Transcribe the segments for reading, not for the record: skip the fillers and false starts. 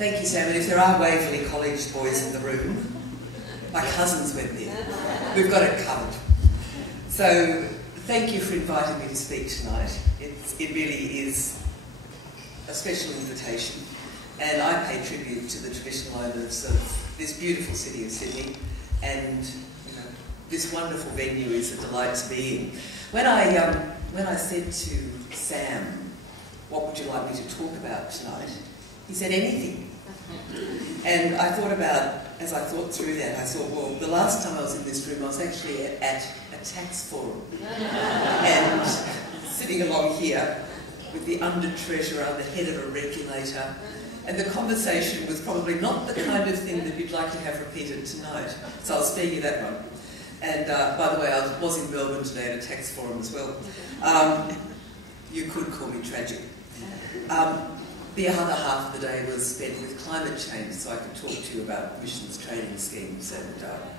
Thank you, Sam. And if there are Waverley College boys in the room, my cousins went there. We've got it covered. So thank you for inviting me to speak tonight. It really is a special invitation, and I pay tribute to the traditional owners of this beautiful city of Sydney, and this wonderful venue is a delight to be in. When I said to Sam, what would you like me to talk about tonight, he said anything. And I thought about, as I thought through that, I thought, well, the last time I was in this room, I was actually at a tax forum. And sitting along here with the under-treasurer, the head of a regulator, and the conversation was probably not the kind of thing that you'd like to have repeated tonight. So I'll spare you that one. And by the way, I was in Melbourne today at a tax forum as well. You could call me tragic. The other half of the day was spent with climate change, so I could talk to you about emissions trading schemes and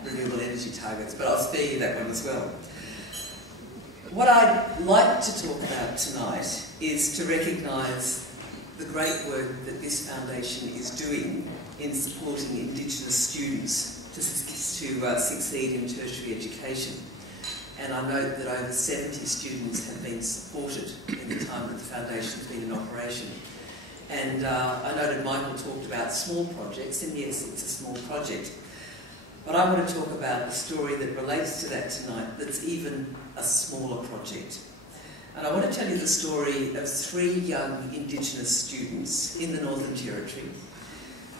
renewable energy targets, but I'll spare you that one as well. What I'd like to talk about tonight is to recognise the great work that this foundation is doing in supporting Indigenous students to succeed in tertiary education. And I note that over 70 students have been supported in the time that the foundation's been in operation. And I noted Michael talked about small projects, and yes, it's a small project. But I want to talk about a story that relates to that tonight that's even a smaller project. And I want to tell you the story of 3 young Indigenous students in the Northern Territory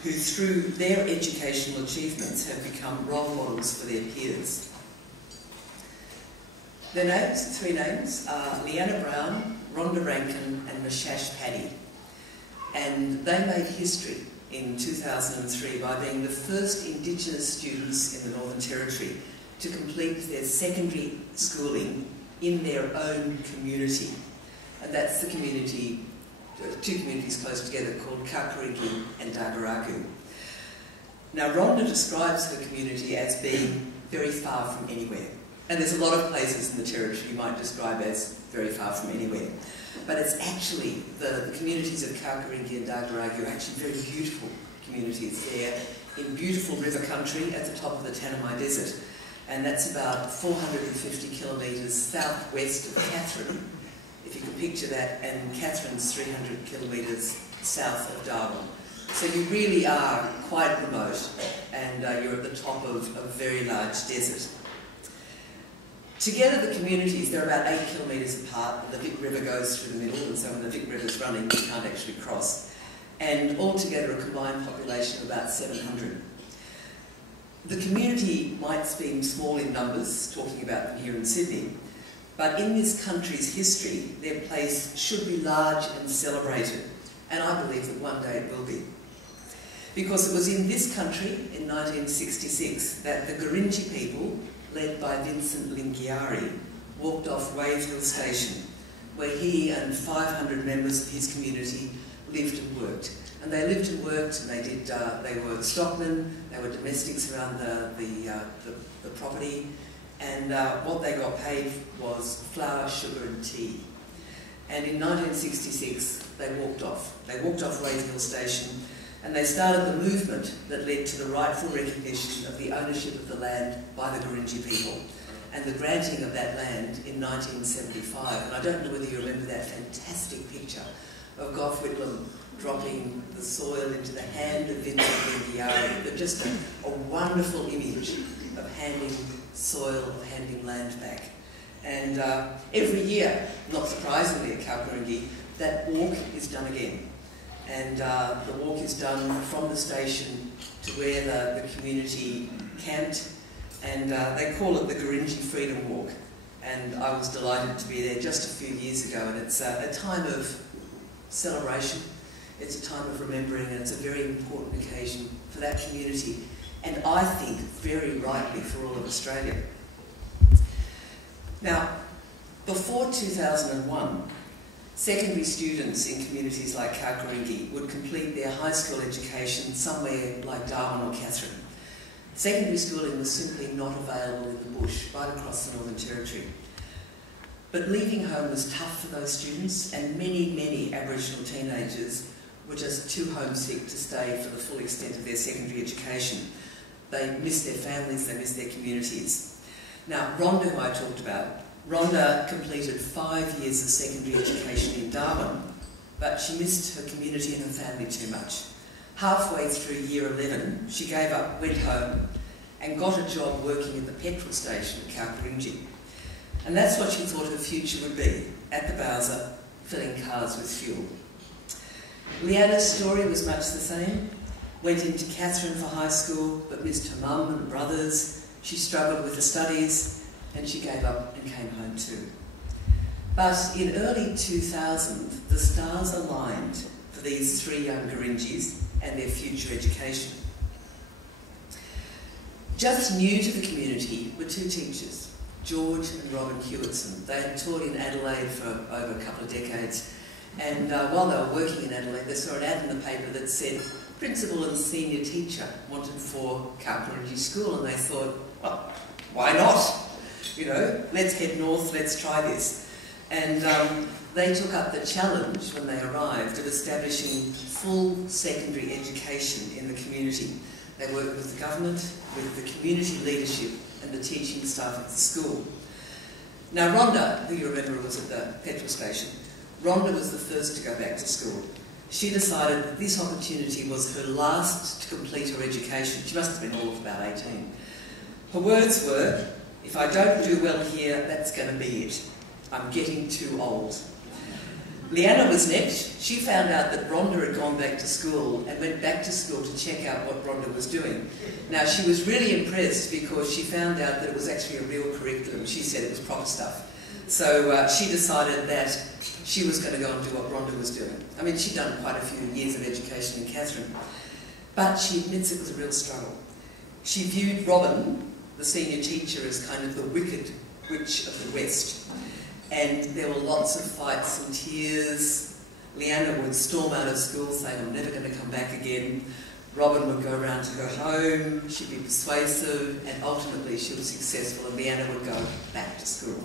who, through their educational achievements, have become role models for their peers. Their names, 3 names, are Leanna Brown, Rhonda Rankin and Mishash Paddy. And they made history in 2003 by being the first Indigenous students in the Northern Territory to complete their secondary schooling in their own community. And that's the community, 2 communities close together called Kakariki and Dagaragu. Now Rhonda describes her community as being very far from anywhere. And there's a lot of places in the Territory you might describe as very far from anywhere. But it's actually, the communities of Kakariki and Dagaragu are actually very beautiful communities. They're in beautiful river country at the top of the Tanami Desert. And that's about 450 kilometres southwest of Katherine, if you can picture that, and Catherine's 300 kilometres south of Darwin. So you really are quite remote, and you're at the top of a very large desert. Together, the communities, they're about 8 kilometres apart, and the Vic River goes through the middle, and so when the Vic River's running, you can't actually cross. And altogether, a combined population of about 700. The community might seem small in numbers, talking about them here in Sydney, but in this country's history, their place should be large and celebrated, and I believe that one day it will be. Because it was in this country, in 1966, that the Gurindji people, led by Vincent Lingiari, walked off Wave Hill Station, where he and 500 members of his community lived and worked. And they lived and worked, and they were stockmen, they were domestics around the property, and what they got paid was flour, sugar and tea. And in 1966, they walked off. They walked off Wave Hill Station, and they started the movement that led to the rightful recognition of the ownership of the land by the Gurindji people, and the granting of that land in 1975. And I don't know whether you remember that fantastic picture of Gough Whitlam dropping the soil into the hand of Vincent Lingiari. They're just a wonderful image of handing soil, of handing land back. And every year, not surprisingly at Kakariki, that walk is done again. And the walk is done from the station to where the community camped, and they call it the Gurindji Freedom Walk. And I was delighted to be there just a few years ago, and it's a time of celebration, it's a time of remembering, and it's a very important occasion for that community, and I think very rightly for all of Australia. Now, before 2001, secondary students in communities like Kakariki would complete their high school education somewhere like Darwin or Katherine. Secondary schooling was simply not available in the bush, right across the Northern Territory. But leaving home was tough for those students, and many, many Aboriginal teenagers were just too homesick to stay for the full extent of their secondary education. They missed their families, they missed their communities. Now, Rhonda, who I talked about, Rhonda completed 5 years of secondary education in Darwin, but she missed her community and her family too much. Halfway through year 11, she gave up, went home, and got a job working at the petrol station at Kalkarinji. And that's what she thought her future would be, at the Bowser, filling cars with fuel. Leanna's story was much the same. Went into Katherine for high school, but missed her mum and brothers. She struggled with her studies, and she gave up and came home too. But in early 2000, the stars aligned for these 3 young Gurindjis and their future education. Just new to the community were 2 teachers, George and Robin Hewitson. They had taught in Adelaide for over a couple of decades, and while they were working in Adelaide, they saw an ad in the paper that said, principal and senior teacher wanted for Kalkarinji School, and they thought, well, why not? You know, let's head north, let's try this. And they took up the challenge when they arrived of establishing full secondary education in the community. They worked with the government, with the community leadership and the teaching staff at the school. Now Rhonda, who you remember was at the petrol station, Rhonda was the first to go back to school. She decided that this opportunity was her last to complete her education. She must have been all of about 18. Her words were, if I don't do well here, that's going to be it. I'm getting too old. Leanna was next. She found out that Rhonda had gone back to school and went back to school to check out what Rhonda was doing. Now, she was really impressed because she found out that it was actually a real curriculum. She said it was proper stuff. So she decided that she was going to go and do what Rhonda was doing. I mean, she'd done quite a few years of education in Katherine, but she admits it was a real struggle. She viewed Robin, the senior teacher, as kind of the wicked witch of the West. And there were lots of fights and tears. Leanna would storm out of school saying, I'm never going to come back again. Robin would go around to her home, she'd be persuasive, and ultimately she was successful, and Leanna would go back to school.